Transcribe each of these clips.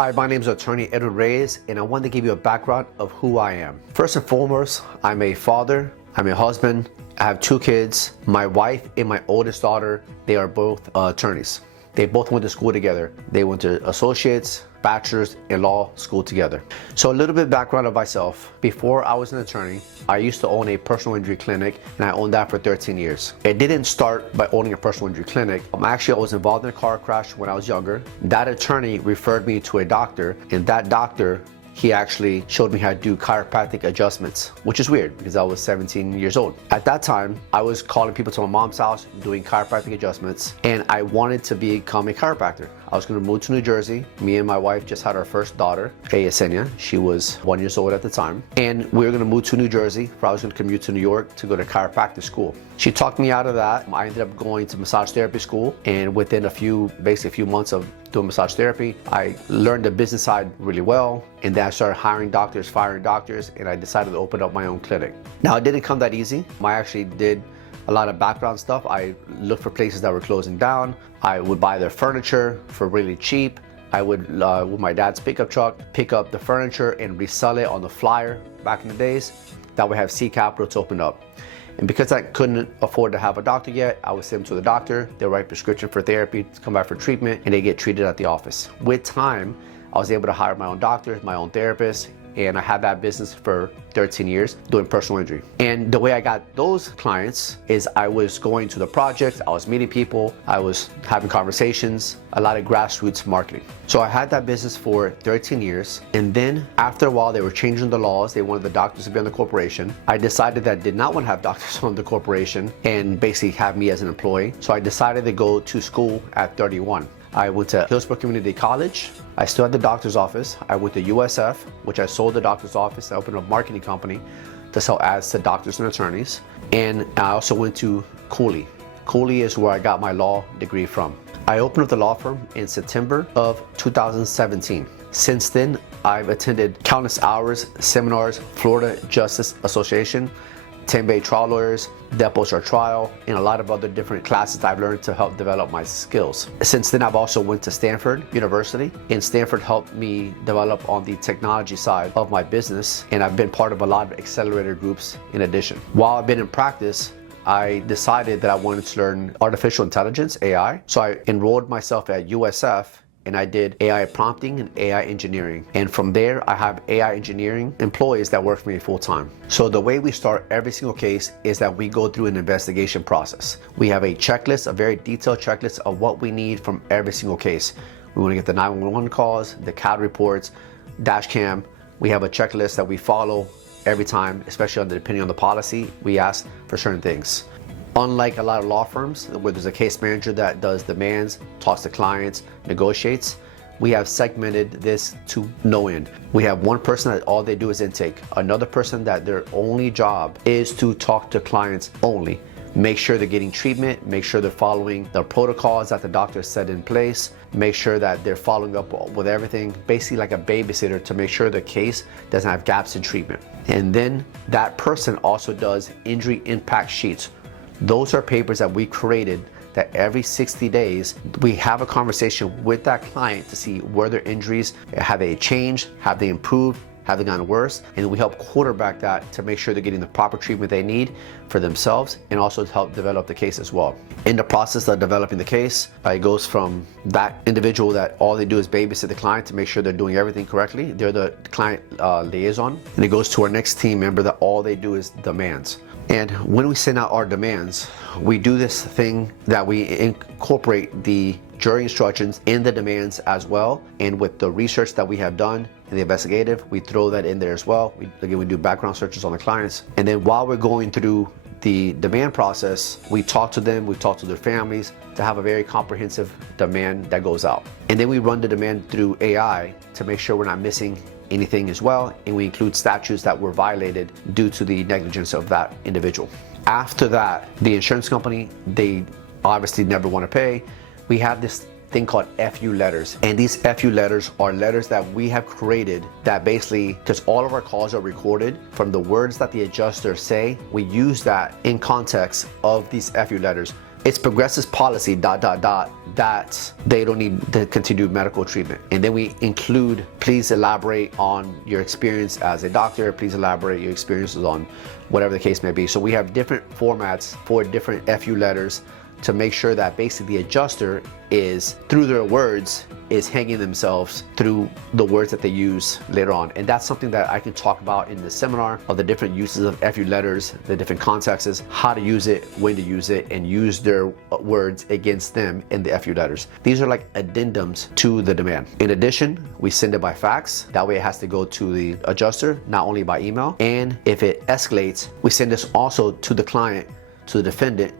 Hi, my name is Attorney Edward Reyes, and I want to give you a background of who I am. First and foremost, I'm a father, I'm a husband, I have 2 kids. My wife and my oldest daughter, they are both attorneys. They both went to school together. They went to associates, bachelor's in law school together. So a little bit of background of myself. Before I was an attorney, I used to own a personal injury clinic, and I owned that for 13 years. It didn't start by owning a personal injury clinic. Actually, I was involved in a car crash when I was younger. That attorney referred me to a doctor, and that doctor, he actually showed me how to do chiropractic adjustments, which is weird because I was 17 years old. At that time, I was calling people to my mom's house, doing chiropractic adjustments, and I wanted to become a chiropractor. I was gonna move to New Jersey. Me and my wife just had our first daughter, Yesenia. She was 1 year old at the time. And we were gonna move to New Jersey, I was gonna commute to New York to go to chiropractic school. She talked me out of that. I ended up going to massage therapy school, and within a few months of doing massage therapy, I learned the business side really well, and then I started hiring doctors, firing doctors, and I decided to open up my own clinic. Now, it didn't come that easy. I actually did a lot of background stuff. I looked for places that were closing down. I would buy their furniture for really cheap. I would, with my dad's pickup truck, pick up the furniture and resell it on the flyer back in the days. That would have seed capital to open up. And because I couldn't afford to have a doctor yet, I would send them to the doctor. They write prescription for therapy to come back for treatment, and they get treated at the office. With time, I was able to hire my own doctor, my own therapist, and I had that business for 13 years doing personal injury. And the way I got those clients is I was going to the projects, I was meeting people, I was having conversations, a lot of grassroots marketing. So I had that business for 13 years, and then after a while they were changing the laws. They wanted the doctors to be on the corporation. I decided that I did not want to have doctors on the corporation and basically have me as an employee. So I decided to go to school at 31. I went to Hillsborough Community College. I still had the doctor's office. I went to USF, which I sold the doctor's office. I opened a marketing company to sell ads to doctors and attorneys. And I also went to Cooley. Cooley is where I got my law degree from. I opened up the law firm in September of 2017. Since then, I've attended countless hours, seminars, Florida Justice Association, Tampa trial lawyers, depots or trial, and a lot of other different classes that I've learned to help develop my skills. Since then, I've also went to Stanford University, and Stanford helped me develop on the technology side of my business, and I've been part of a lot of accelerator groups in addition. While I've been in practice, I decided that I wanted to learn artificial intelligence, AI, so I enrolled myself at USF, and I did AI prompting and AI engineering. And from there, I have AI engineering employees that work for me full-time. So the way we start every single case is that we go through an investigation process. We have a checklist, a very detailed checklist of what we need from every single case. We want to get the 911 calls, the CAD reports, dash cam. We have a checklist that we follow every time, especially depending on the policy. We ask for certain things. Unlike a lot of law firms where there's a case manager that does demands, talks to clients, negotiates, we have segmented this to no end. We have one person that all they do is intake, another person that their only job is to talk to clients only, make sure they're getting treatment, make sure they're following the protocols that the doctor set in place, make sure that they're following up with everything, basically like a babysitter to make sure the case doesn't have gaps in treatment. And then that person also does injury impact sheets. Those are papers that we created that every 60 days, we have a conversation with that client to see where their injuries, have they changed, have they improved, have they gotten worse, and we help quarterback that to make sure they're getting the proper treatment they need for themselves and also to help develop the case as well. In the process of developing the case, it goes from that individual that all they do is babysit the client to make sure they're doing everything correctly. They're the client liaison, and it goes to our next team member that all they do is demands. And when we send out our demands, we do this thing that we incorporate the jury instructions in the demands as well. And with the research that we have done in the investigative, we throw that in there as well. We do background searches on the clients. And then while we're going through the demand process, we talk to them, we talk to their families to have a very comprehensive demand that goes out. And then we run the demand through AI to make sure we're not missing anything as well, and we include statutes that were violated due to the negligence of that individual. After that, the insurance company, they obviously never want to pay. We have this thing called FU letters, and these FU letters are letters that we have created that basically, because all of our calls are recorded, from the words that the adjusters say, we use that in context of these FU letters. it's Progressive's policy, that they don't need to continue medical treatment. And then we include, please elaborate on your experience as a doctor, please elaborate your experiences on whatever the case may be. So we have different formats for different FU letters to make sure that basically the adjuster is, through their words, is hanging themselves through the words that they use later on. And that's something that I can talk about in the seminar of the different uses of FU letters, the different contexts, how to use it, when to use it, and use their words against them in the FU letters. These are like addendums to the demand. In addition, we send it by fax. That way it has to go to the adjuster, not only by email. And if it escalates, we send this also to the client, to the defendant,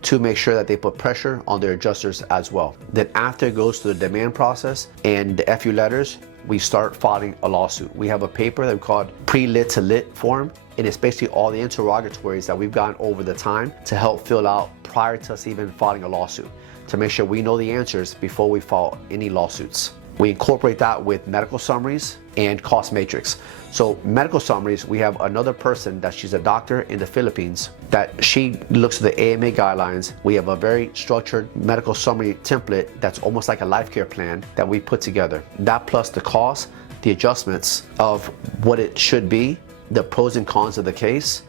to make sure that they put pressure on their adjusters as well. Then after it goes to the demand process and the FU letters, we start filing a lawsuit. We have a paper that we call pre-lit to lit form, and it's basically all the interrogatories that we've gotten over the time to help fill out prior to us even filing a lawsuit, to make sure we know the answers before we file any lawsuits. We incorporate that with medical summaries and cost matrix. So medical summaries, we have another person that she's a doctor in the Philippines that she looks at the AMA guidelines. We have a very structured medical summary template that's almost like a life care plan that we put together. That plus the cost, the adjustments of what it should be, the pros and cons of the case,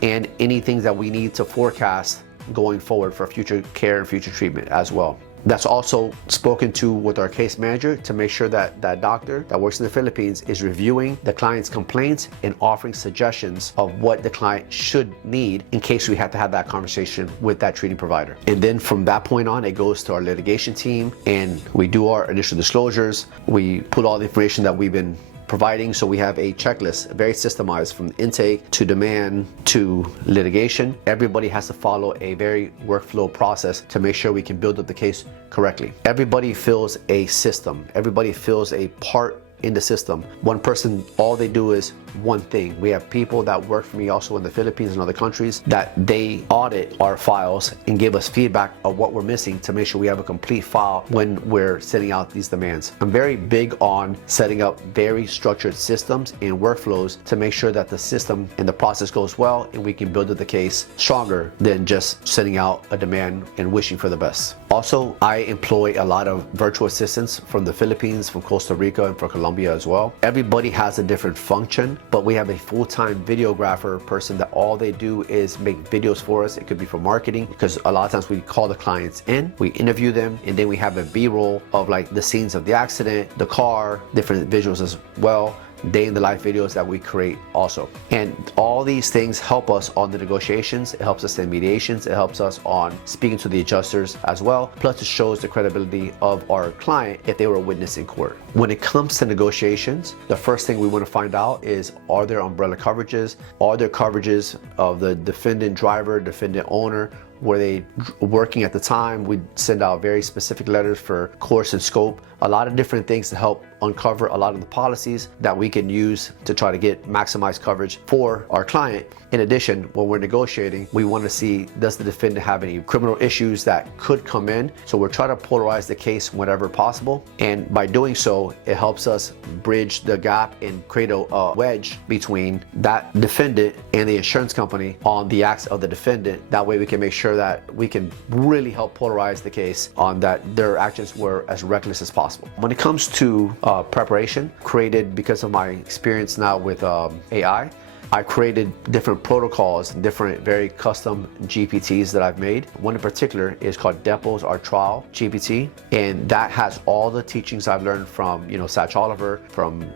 and anything that we need to forecast going forward for future care and future treatment as well. That's also spoken to with our case manager to make sure that that doctor that works in the Philippines is reviewing the client's complaints and offering suggestions of what the client should need in case we have to have that conversation with that treating provider. And then from that point on, it goes to our litigation team and we do our initial disclosures. We put all the information that we've been providing. So we have a checklist, very systemized, from intake to demand to litigation. Everybody has to follow a very workflow process to make sure we can build up the case correctly. Everybody fills a system. Everybody fills a part in the system. One person, all they do is one thing. We have people that work for me also in the Philippines and other countries that they audit our files and give us feedback of what we're missing to make sure we have a complete file when we're sending out these demands. I'm very big on setting up very structured systems and workflows to make sure that the system and the process goes well and we can build up the case stronger than just sending out a demand and wishing for the best. Also, I employ a lot of virtual assistants from the Philippines, from Costa Rica, and from Colombia as well. Everybody has a different function, but we have a full-time videographer person that all they do is make videos for us. It could be for marketing, because a lot of times we call the clients in, we interview them, and then we have a B-roll of like the scenes of the accident, the car, different visuals as well, day in the life videos that we create also. And all these things help us on the negotiations, it helps us in mediations, it helps us on speaking to the adjusters as well. Plus it shows the credibility of our client if they were a witness in court. When it comes to negotiations, the first thing we want to find out is, are there umbrella coverages? Are there coverages of the defendant driver, defendant owner? Were they working at the time? We send out very specific letters for course and scope, a lot of different things to help uncover a lot of the policies that we can use to try to get maximized coverage for our client. In addition, when we're negotiating, we want to see, does the defendant have any criminal issues that could come in? So we're trying to polarize the case whenever possible. And by doing so, it helps us bridge the gap and create a wedge between that defendant and the insurance company on the acts of the defendant. That way we can make sure that we can really help polarize the case on that their actions were as reckless as possible. When it comes to preparation, created because of my experience now with AI, I created different protocols, different very custom GPTs that I've made. One in particular is called Depo's Our Trial GPT, and that has all the teachings I've learned from, Satch Oliver, from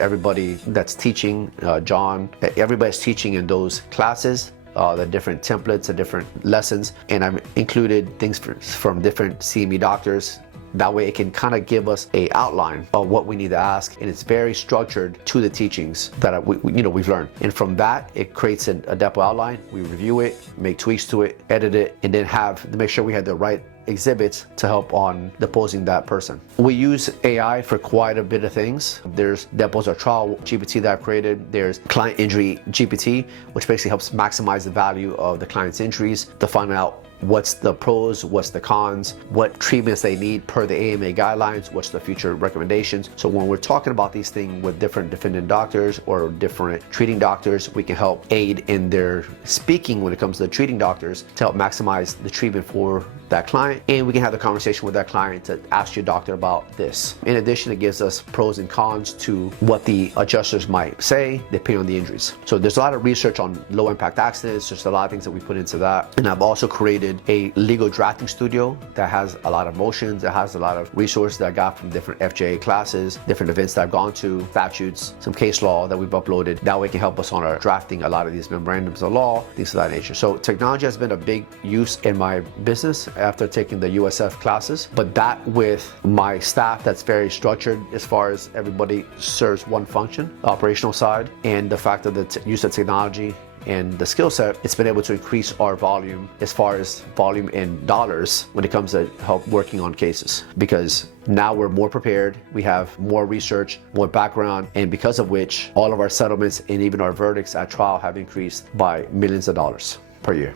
everybody that's teaching, John, everybody's teaching in those classes. The different templates, the different lessons, and I've included things from different CME doctors. That way it can kind of give us a outline of what we need to ask, and it's very structured to the teachings that we've learned. And from that, it creates a Depo outline. We review it, make tweaks to it, edit it, and then have to make sure we have the right exhibits to help on deposing that person. We use AI for quite a bit of things. There's Depo's Our Trial GPT that I've created. There's Client Injury GPT, which basically helps maximize the value of the client's injuries to find out what's the pros, what's the cons, what treatments they need per the AMA guidelines, what's the future recommendations. So when we're talking about these things with different defendant doctors or different treating doctors, we can help aid in their speaking when it comes to the treating doctors to help maximize the treatment for that client, and we can have the conversation with that client to ask your doctor about this. In addition, it gives us pros and cons to what the adjusters might say depending on the injuries. So there's a lot of research on low impact accidents, just a lot of things that we put into that. And I've also created a legal drafting studio that has a lot of motions, that has a lot of resources that I got from different FJA classes, different events that I've gone to, statutes, some case law that we've uploaded. That way it can help us on our drafting a lot of these memorandums of law, things of that nature. So technology has been a big use in my business after taking the USF classes, but that with my staff that's very structured as far as everybody serves one function, the operational side, and the fact of the use of technology and the skill set, it's been able to increase our volume as far as volume in dollars when it comes to help working on cases, because now we're more prepared, we have more research, more background, and because of which all of our settlements and even our verdicts at trial have increased by millions of dollars per year.